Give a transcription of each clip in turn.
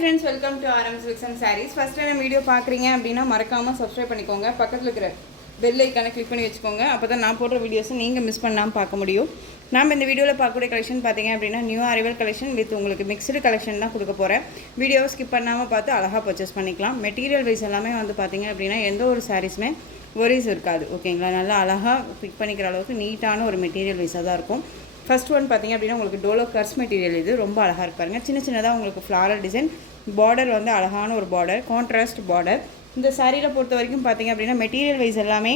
friends, welcome to RM Silks and Sarees. First time video பார்க்குறீங்க அப்படின்னா மறக்காமல் subscribe பண்ணிக்கோங்க. பக்கத்தில் இருக்கிற பெல் ஐக்கானை கிளிக் பண்ணி வச்சுக்கோங்க. அப்போ தான் நான் போடுற வீடியோஸை நீங்கள் மிஸ் பண்ணாமல் பார்க்க முடியும். நாம் இந்த வீடியோவில் பார்க்கக்கூடிய கலெக்ஷன் பார்த்தீங்க அப்படின்னா நியூ அரைவல் கலெக்ஷன் வித் உங்களுக்கு மிக்ஸ்டு கலெக்ஷன் தான் கொடுக்க போகிறேன். வீடியோவை ஸ்கிப் பண்ணாமல் பார்த்து அழகாக பர்ச்சேஸ் பண்ணிக்கலாம். மெட்டீரியல் வைஸ் எல்லாமே வந்து பார்த்தீங்க அப்படின்னா எந்த ஒரு சாரீஸுமே ஒரீஸ் இருக்காது. ஓகேங்களா, நல்லா அழகாக பிக் பண்ணிக்கிற அளவுக்கு நீட்டான ஒரு மெட்டீரியல் வைஸாக தான் இருக்கும். ஃபர்ஸ்ட் ஒன் பார்த்திங்க அப்படின்னா உங்களுக்கு டோலோ கர்ஸ் மெட்டீரியல். இது ரொம்ப அழகாக இருப்பாருங்க. சின்ன சின்னதாக உங்களுக்கு ஃப்ளாரல் டிசைன், பார்டர் வந்து அழகான ஒரு பார்டர், கான்ட்ராஸ்ட் பார்டர். இந்த சாரியில் பொறுத்த வரைக்கும் பார்த்திங்க அப்படின்னா மெட்டீரியல் வைஸ் எல்லாமே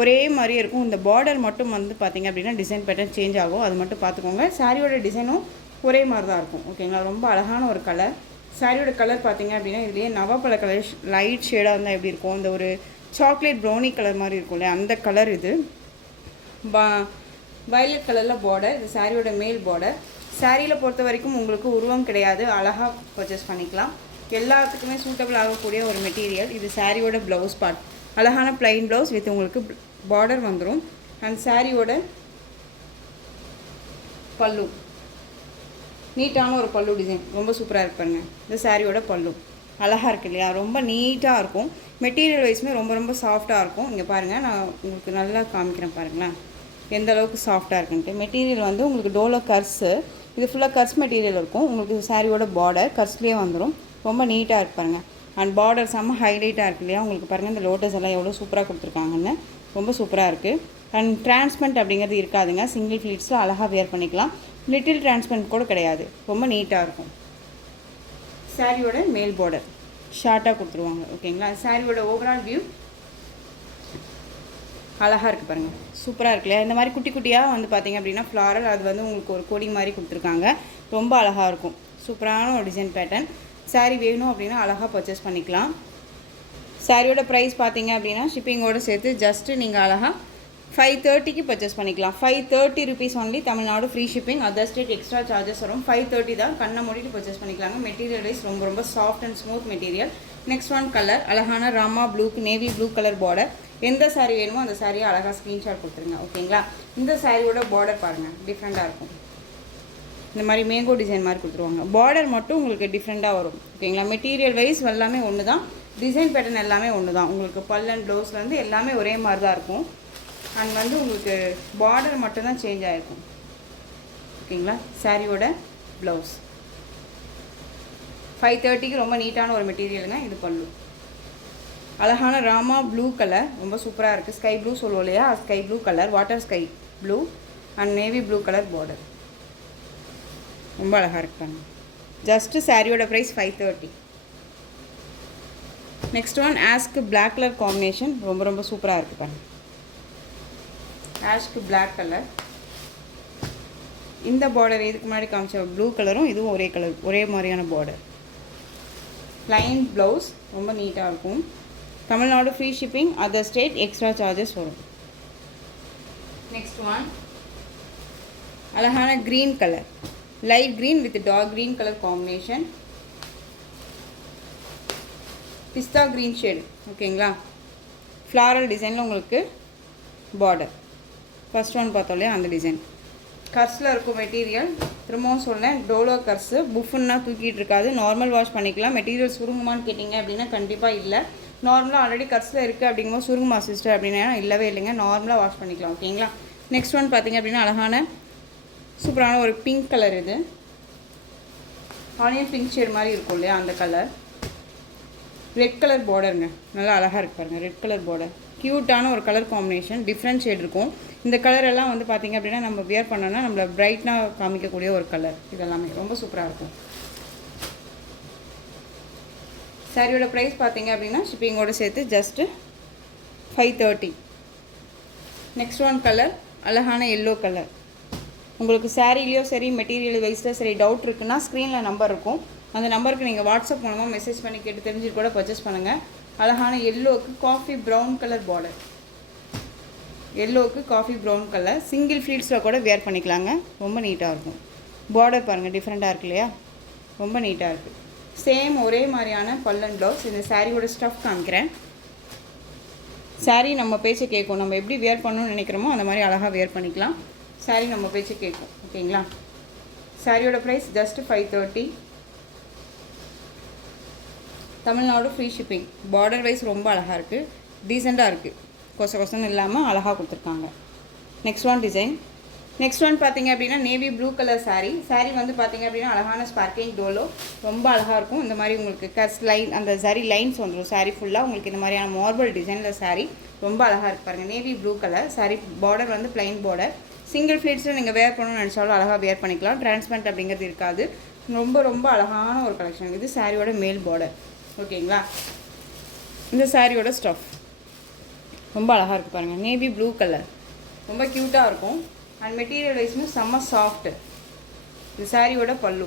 ஒரே மாதிரி இருக்கும். இந்த பார்டர் மட்டும் வந்து பார்த்திங்க அப்படின்னா டிசைன் பேட்டர்ன் சேஞ்ச் ஆகும். அது மட்டும் பார்த்துக்கோங்க. சாரியோட டிசைனும் ஒரே மாதிரி தான் இருக்கும். ஓகேங்களா, ரொம்ப அழகான ஒரு கலர். சாரியோட கலர் பார்த்திங்க அப்படின்னா இதுலேயே நவாப்பழ கலர் லைட் ஷேடாக இருந்தால் எப்படி இருக்கும், இந்த ஒரு சாக்லேட் ப்ரௌனி கலர் மாதிரி இருக்கும் இல்லையா, அந்த கலர். இது வயலட் கலரில் பார்டர். இது சாரியோட மேல் பார்டர். சாரியில் பொறுத்த வரைக்கும் உங்களுக்கு உருவம் கிடையாது, அழகாக பர்ச்சேஸ் பண்ணிக்கலாம். எல்லாத்துக்குமே சூட்டபிள் ஆகக்கூடிய ஒரு மெட்டீரியல். இது சாரியோட ப்ளவுஸ் பார்ட். அழகான ப்ளைன் ப்ளவுஸ் வித் உங்களுக்கு பார்டர் வந்துடும். அண்ட் சாரியோட பல்லு நீட்டான ஒரு பல்லு டிசைன், ரொம்ப சூப்பராக இருப்பாருங்க. இந்த சாரியோட பல்லு அழகாக இருக்குது இல்லையா, ரொம்ப நீட்டாக இருக்கும். மெட்டீரியல் வைஸுமே ரொம்ப ரொம்ப சாஃப்டாக இருக்கும். இங்கே பாருங்கள், நான் உங்களுக்கு நல்லா காமிக்கிறேன் பாருங்களேன் எந்த அளவுக்கு சாஃப்டாக இருக்குன்ட்டு. மெட்டீரியல் வந்து உங்களுக்கு டோலோ கர்ஸு, இது ஃபுல்லாக கர்ஸ் மெட்டீரியல் இருக்கும். உங்களுக்கு சாரியோட பார்டர் கர்ஸ்லேயே வந்துடும். ரொம்ப நீட்டாக இருப்பாருங்க. அண்ட் பார்டர் செம்ம ஹைலைட்டாக இருக்கு இல்லையா. உங்களுக்கு பாருங்கள் இந்த லோட்டஸ் எல்லாம் எவ்வளோ சூப்பராக கொடுத்துருக்காங்கன்னு, ரொம்ப சூப்பராக இருக்குது. அண்ட் டிரான்ஸ்பரண்ட் அப்படிங்கிறது இருக்காதுங்க. சிங்கிள் ஃப்ளீட்ஸில் அழகாக வேர் பண்ணிக்கலாம். லிட்டில் டிரான்ஸ்பரண்ட் கூட கிடையாது. ரொம்ப நீட்டாக இருக்கும். சாரியோட மேல் பார்டர் ஷார்ட்டாக கொடுத்துருவாங்க. ஓகேங்களா, சாரியோட ஓவரால் வியூ அழகாக இருக்குது பாருங்கள், சூப்பராக இருக்கு இல்லையா. இந்த மாதிரி குட்டி குட்டியாக வந்து பார்த்திங்க அப்படின்னா ஃப்ளாரல், அது வந்து உங்களுக்கு ஒரு கொடி மாதிரி கொடுத்துருக்காங்க. ரொம்ப அழகாக இருக்கும். சூப்பரான ஒரு டிசைன் பேட்டர்ன். சாரீ வேணும் அப்படின்னா அழகாக பர்ச்சேஸ் பண்ணிக்கலாம். சாரியோட ப்ரைஸ் பார்த்திங்க அப்படின்னா ஷிப்பிங்கோடு சேர்த்து ஜஸ்ட்டு நீங்கள் அழகாக 530க்கு பர்ச்சேஸ் பண்ணிக்கலாம். 530 rupees only. Tamil Nadu free shipping. Other state extra charges வரும். 530 தான். கண்ணை மூடிட்டு பர்ச்சேஸ் பண்ணிக்கலாங்க. மெட்டீரியல் வைஸ் ரொம்ப ரொம்ப soft and smooth material. Next one colour அழகான ராமா ப்ளூக்கு நேவி ப்ளூ கலர் பார்டர். எந்த சாரீ வேணுமோ அந்த சாரியை அழகாக ஸ்க்ரீன்ஷாட் கொடுத்துருங்க. ஓகேங்களா, இந்த சாரியோட பார்டர் பாருங்கள், டிஃப்ரெண்ட்டாக இருக்கும். இந்த மாதிரி மேங்கோ டிசைன் மாதிரி கொடுத்துருவாங்க. பார்டர் மட்டும் உங்களுக்கு டிஃப்ரெண்ட்டாக வரும். ஓகேங்களா, மெட்டீரியல் வைஸ் எல்லாமே ஒன்று தான். டிசைன் பேட்டர்ன் எல்லாமே ஒன்று தான். உங்களுக்கு பல் அண்ட் ப்ளவுஸ்லேருந்து எல்லாமே ஒரே மாதிரி தான் இருக்கும். அண்ட் வந்து உங்களுக்கு பார்டர் மட்டும்தான் சேஞ்ச் ஆகிருக்கும். ஓகேங்களா, சாரியோட ப்ளவுஸ் 530க்கு ரொம்ப நீட்டான ஒரு மெட்டீரியலுங்க. இது பல்லு அழகான ராமா ப்ளூ கலர், ரொம்ப சூப்பராக இருக்குது. ஸ்கை ப்ளூ சொல்லுவோம் இல்லையா, sky blue colour, water sky blue and navy blue colour border. ரொம்ப அழகாக இருக்காங்க. ஜஸ்ட்டு சாரியோட ப்ரைஸ் 530. நெக்ஸ்ட் ஒன் ஆஷ்க்கு பிளாக் கலர் காம்பினேஷன், ரொம்ப ரொம்ப சூப்பராக இருக்குது பாருங்க. ஆஷ்க்கு பிளாக் கலர். இந்த பார்டர் இதுக்கு முன்னாடி காமிச்ச ப்ளூ கலரும் இதுவும் ஒரே கலர், ஒரே மாதிரியான பார்டர். ப்ளைன் ப்ளவுஸ், ரொம்ப நீட்டாக இருக்கும். Tamil Nadu free shipping. Other state extra charges வரும். நெக்ஸ்ட் ஒன் அழகான green colour, light green with dark green colour combination. Pista green shade. ஓகேங்களா, ஃப்ளாரல் டிசைனில் உங்களுக்கு பார்டர். ஃபர்ஸ்ட் ஒன் பார்த்தோம் இல்லையா, அந்த டிசைன் கர்ஸில் இருக்கும் மெட்டீரியல். திரும்பவும் சொன்னேன், டோலோ கர்ஸு புஃபுன்னா தூக்கிட்டு இருக்காது. நார்மல் வாஷ் பண்ணிக்கலாம். மெட்டீரியல் சுருங்குமான்னு கேட்டிங்க அப்படின்னா கண்டிப்பாக இல்லை. நார்மலாக ஆல்ரெடி கர்ஸில் இருக்குது அப்படிங்கும்போது சுருங்குமா சிஸ்டர் அப்படின்னா இல்லவே இல்லைங்க, நார்மலாக வாஷ் பண்ணிக்கலாம். ஓகேங்களா, நெக்ஸ்ட் ஒன் பார்த்திங்க அப்படின்னா அழகான சூப்பரான ஒரு பிங்க் கலர். இது ஆனியன் பிங்க் ஷேட் மாதிரி இருக்கும் இல்லையா, அந்த கலர். ரெட் கலர் பார்டருங்க, நல்லா அழகாக இருக்கு பாருங்கள். ரெட் கலர் பார்டர், க்யூட்டான ஒரு கலர் காம்பினேஷன், டிஃப்ரெண்ட் ஷேட் இருக்கும். இந்த கலர் எல்லாம் வந்து பார்த்திங்க அப்படின்னா நம்ம வியர் பண்ணோன்னா நம்மளை பிரைட்னாக காமிக்கக்கூடிய ஒரு கலர். இதெல்லாமே ரொம்ப சூப்பராக இருக்கும். சாரியோட ப்ரைஸ் பார்த்திங்க அப்படின்னா ஷிப்பிங்கோடு சேர்த்து ஜஸ்ட்டு 530. நெக்ஸ்ட் ஒன் கலர் அழகான எல்லோ கலர். உங்களுக்கு சாரீலையோ சரி மெட்டீரியல் வைஸில் சரி டவுட் இருக்குன்னா ஸ்க்ரீனில் நம்பர் இருக்கும். அந்த நம்பருக்கு நீங்கள் வாட்ஸ்அப் மூலமாக மெசேஜ் பண்ணி கேட்டு தெரிஞ்சுட்டு கூட பர்ச்சேஸ் பண்ணுங்கள். அழகான எல்லோவுக்கு காஃபி ப்ரௌன் கலர் பார்டர். எல்லோவுக்கு காஃபி ப்ரௌன் கலர், சிங்கிள் ஃப்ளீட்ஸில் கூட வேர் பண்ணிக்கலாங்க. ரொம்ப நீட்டாக இருக்கும். பார்டர் பாருங்கள், டிஃப்ரெண்ட்டாக இருக்கு இல்லையா, ரொம்ப நீட்டாக இருக்குது. சேம் ஒரே மாதிரியான பல் அண்ட் ப்ளவுஸ். இந்த சாரியோட ஸ்டஃப் காமிக்கிறேன். சாரீ நம்ம பேச்சை கேட்கும். நம்ம எப்படி வேர் பண்ணணும்னு நினைக்கிறோமோ அந்த மாதிரி அழகாக வேர் பண்ணிக்கலாம். சாரீ நம்ம பேச்சை கேட்கும். ஓகேங்களா, சாரியோட price just 530. Tamil Nadu free shipping. Border wise ரொம்ப அழகாக இருக்குது, டீசெண்டாக இருக்குது, கொசன்னு இல்லாமல் அழகாக கொடுத்துருக்காங்க. Next one design. Next one பார்த்தீங்க அப்படின்னா நேவி ப்ளூ கலர் சாரீ வந்து பார்த்தீங்க அப்படின்னா அழகான ஸ்பார்க்கிங் டோலோ ரொம்ப அழகாக இருக்கும். இந்த மாதிரி உங்களுக்கு கஸ் லைன் அந்த சரி லைன்ஸ் வந்துடும் சாரீ ஃபுல்லாக. உங்களுக்கு இந்த மாதிரியான மார்பிள் டிசைனில் சாரீ ரொம்ப அழகாக இருக்குது பாருங்கள். Navy blue colour sari, border வந்து பிளைன் பார்டர். சிங்கிள் ஃப்ளீட்ஸில் நீங்கள் வேர் பண்ணணும்னு நினச்சாலும் அழகாக வேர் பண்ணிக்கலாம். டிரான்ஸ்பரண்ட் அப்படிங்கிறது இருக்காது. ரொம்ப ரொம்ப அழகான ஒரு கலெக்ஷன். இது சாரியோட மேல் பார்டர். ஓகேங்களா, இந்த சாரியோட ஸ்டஃப் ரொம்ப அழகாக இருக்குது பாருங்கள். நேவி ப்ளூ கலர் ரொம்ப க்யூட்டாக இருக்கும். அண்ட் மெட்டீரியல் வைஸ்னு செம்ம சாஃப்ட்டு. இது சாரியோட பல்லு.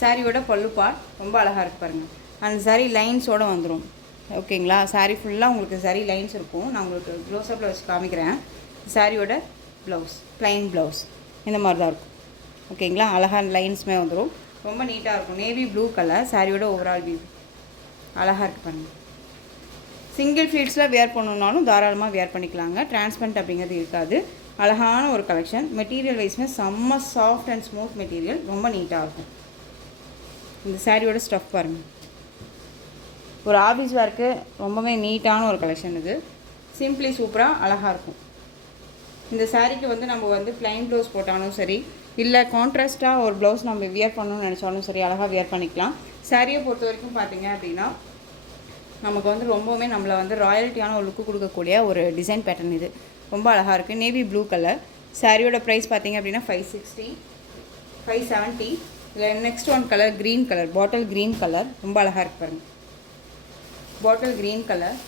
சாரியோட பல்லு பார்ட் ரொம்ப அழகாக இருக்குது பாருங்கள். அண்ட் சாரி லைன்ஸோடு வந்துடும். ஓகேங்களா, சாரீ ஃபுல்லாக உங்களுக்கு சாரீ லைன்ஸ் இருக்கும். நான் உங்களுக்கு க்ளோஸ்அப்பில் வச்சு காமிக்கிறேன். சாரியோட ப்ளவுஸ் ப்ளைன் ப்ளவுஸ் இந்த மாதிரி தான் இருக்கும். ஓகேங்களா, அழகான லைன்ஸுமே வந்துடும். ரொம்ப நீட்டாக இருக்கும். நேவி ப்ளூ கலர் சாரியோட ஓவரால் வியூ அழகாக இருக்குது பாருங்கள். சிங்கிள் ஃப்ளீட்ஸில் வேர் பண்ணணுன்னாலும் தாராளமாக வேர் பண்ணிக்கலாங்க. டிரான்ஸ்பரண்ட் அப்படிங்கிறது இருக்காது. அழகான ஒரு கலெக்ஷன். மெட்டீரியல் வைஸ்மே செம்ம சாஃப்ட் அண்ட் ஸ்மூத் மெட்டீரியல், ரொம்ப நீட்டாக இருக்கும். இந்த சாரியோட ஸ்டஃப் பாருங்கள். ஒரு ஆஃபீஸ் வேர்க்கு ரொம்பவே நீட்டான ஒரு கலெக்ஷன் இது. சிம்பிளி சூப்பராக அழகாக இருக்கும். இந்த சாரீக்கு வந்து நம்ம வந்து ப்ளைன் ப்ளவுஸ் போட்டாலும் சரி, இல்லை கான்ட்ராஸ்ட்டாக ஒரு ப்ளவுஸ் நம்ம வியர் பண்ணணும்னு நினச்சாலும் சரி அழகாக வியர் பண்ணிக்கலாம். சாரியை பொறுத்த வரைக்கும் பார்த்தீங்க அப்படின்னா நமக்கு வந்து ரொம்பவுமே நம்மளை வந்து ராயல்ட்டியான ஒரு லுக்கு கொடுக்கக்கூடிய ஒரு டிசைன் பேட்டர்ன் இது. ரொம்ப அழகாக இருக்குது. Navy blue colour. சாரியோட ப்ரைஸ் பார்த்தீங்க அப்படின்னா 560, 570. இதில் next one colour green colour, bottle green colour ரொம்ப அழகாக இருக்குது பாருங்கள். பாட்டில் க்ரீன் கலர்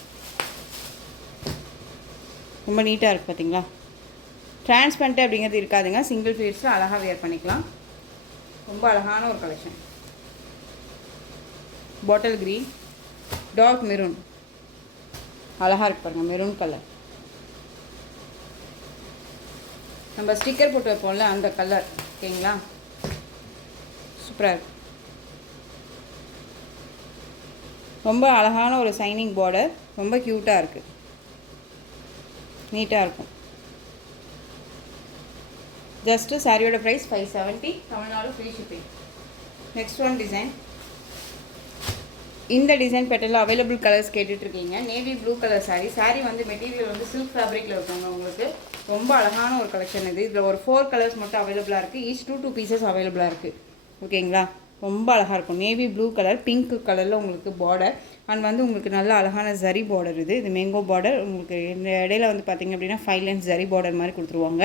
ரொம்ப நீட்டாக இருக்குது பார்த்தீங்களா. டிரான்ஸ்பரண்ட் அப்படிங்கிறது இருக்காதுங்க. சிங்கிள் ஃப்ளீட்ஸில் அழகாக வேர் பண்ணிக்கலாம். ரொம்ப அழகான ஒரு collection. Bottle green, dark maroon அழகாக இருக்கு பாருங்கள். மெரூன் கலர் நம்ம ஸ்டிக்கர் போட்டு வைப்போம்ல அந்த கலர். ஓகேங்களா, சூப்பராக இருக்கு. ரொம்ப அழகான ஒரு சைனிங் பார்டர், ரொம்ப க்யூட்டாக இருக்குது, நீட்டாக இருக்கும். ஜஸ்ட்டு சாரியோட price 570, Tamil Nadu free shipping. Next one design. இந்த டிசைன் பேட்டர்னில் அவைலபிள் கலர்ஸ் கேட்டுட்ருக்கீங்க. நேவி ப்ளூ கலர் சாரீ வந்து மெட்டீரியல் வந்து சில்க் ஃபேப்ரிக்கில் இருக்குங்க. உங்களுக்கு ரொம்ப அழகான ஒரு கலெக்ஷன் இது. இதில் ஒரு 4 கலர்ஸ் மட்டும் அவைலபிளாக இருக்குது. ஈச் 2 பீசஸ் அவைலபிளாக இருக்குது. ஓகேங்களா, ரொம்ப அழகாக இருக்கும். நேவி ப்ளூ கலர், பிங்க் கலரில் உங்களுக்கு பார்டர். அண்ட் வந்து உங்களுக்கு நல்ல அழகான ஜரி பார்டர். இது மேங்கோ பார்டர். உங்களுக்கு இந்த இடையில வந்து பார்த்திங்க அப்படின்னா 5 லைன்ஸ் ஜரி பார்டர் மாதிரி கொடுத்துருவாங்க.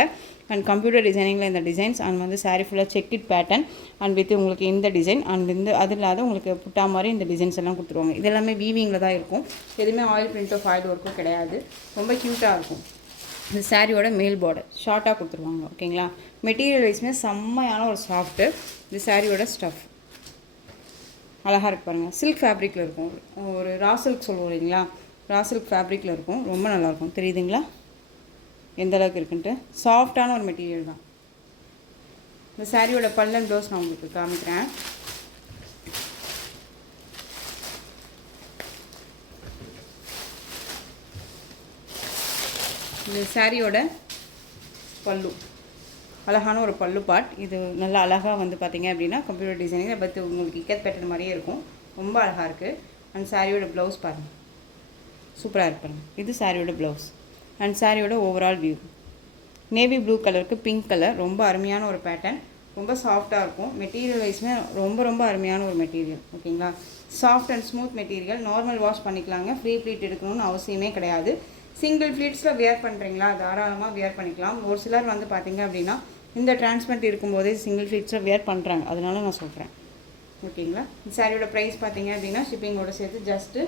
அண்ட் கம்ப்யூட்டர் டிசைனிங்கில் இந்த டிசைன்ஸ். அண்ட் வந்து சாரீ ஃபுல்லாக செக்கிட் பேட்டர்ன். அண்ட் வித் உங்களுக்கு இந்த டிசைன். அண்ட் இந்த அது இல்லாத உங்களுக்கு புட்டா மாதிரி இந்த டிசைன்ஸ் எல்லாம் கொடுத்துருவாங்க. இது எல்லாமே வீவிங்கில் தான் இருக்கும். எதுவுமே ஆயில் பிரிண்ட்டோ ஆயில் ஒர்க்கோ கிடையாது. ரொம்ப க்யூட்டாக இருக்கும். இந்த சாரியோட மேல் பார்டர் ஷார்ட்டாக கொடுத்துருவாங்க. ஓகேங்களா, மெட்டீரியல் வைஸ்மே செம்மையான ஒரு சாஃப்ட்டு. இந்த சாரியோட ஸ்டஃப் அழகாக இருக்கு பாருங்கள். சில்க் ஃபேப்ரிக்கில் இருக்கும். ஒரு ரா சில்க் சொல்லுவோம் இல்லைங்களா, ரா சில்க் ஃபேப்ரிக்கில் இருக்கும். ரொம்ப நல்லாயிருக்கும். தெரியுதுங்களா எந்த அளவுக்கு இருக்குன்ட்டு? சாஃப்டான ஒரு மெட்டீரியல் தான். இந்த சாரியோட பல்லன் ப்ளவுஸ் நான் உங்களுக்கு காமிக்கிறேன். இந்த சாரியோட பல்லு அழகான ஒரு பல்லு பார்ட். இது நல்லா அழகாக வந்து பார்த்திங்க அப்படின்னா கம்ப்யூட்டர் டிசைனிங் பற்றி உங்களுக்கு இக்கத் பேட்டர்ன் மாதிரியே இருக்கும். ரொம்ப அழகாக இருக்குது. அண்ட் சாரியோட ப்ளவுஸ் பாருங்கள், சூப்பராக இருப்பாங்க. இது சாரியோட ப்ளவுஸ். அண்ட் சாரியோட ஓவரால் வியூ. நேவி ப்ளூ கலருக்கு பிங்க் கலர். ரொம்ப அருமையான ஒரு பேட்டர்ன், ரொம்ப சாஃப்டாக இருக்கும். மெட்டீரியல் வைஸ்மே ரொம்ப ரொம்ப அருமையான ஒரு மெட்டீரியல். ஓகேங்களா, soft and smooth material. Normal wash பண்ணிக்கலாங்க. ஃப்ரீ ப்ளீட் எடுக்கணும்னு அவசியமே கிடையாது. சிங்கிள் ஃப்ளீட்ஸில் வேர் பண்ணுறீங்களா, தாராளமாக வேர் பண்ணிக்கலாம். ஒரு சிலர் வந்து பார்த்திங்க அப்படின்னா இந்த டிரான்ஸ்பரண்ட் இருக்கும்போதே சிங்கிள் ஃப்ளீட்ஸில் வேர் பண்ணுறாங்க. அதனால நான் சொல்கிறேன். ஓகேங்களா, இந்த சாரியோட ப்ரைஸ் பார்த்திங்க அப்படின்னா ஷிப்பிங்கோட சேர்த்து just